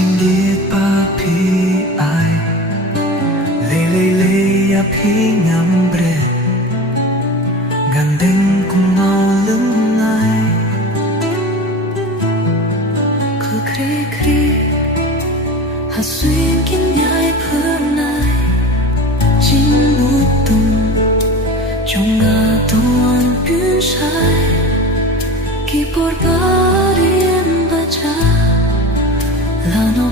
chinh điết ba phi ai lê ya phi ngắm bre gần đêm cùng ngao lưng ai cứ kri kri hạt xuyên kinh nhai phương này chinh mút tung trong ngà tuan biến sai kỳ por ba rien baca la no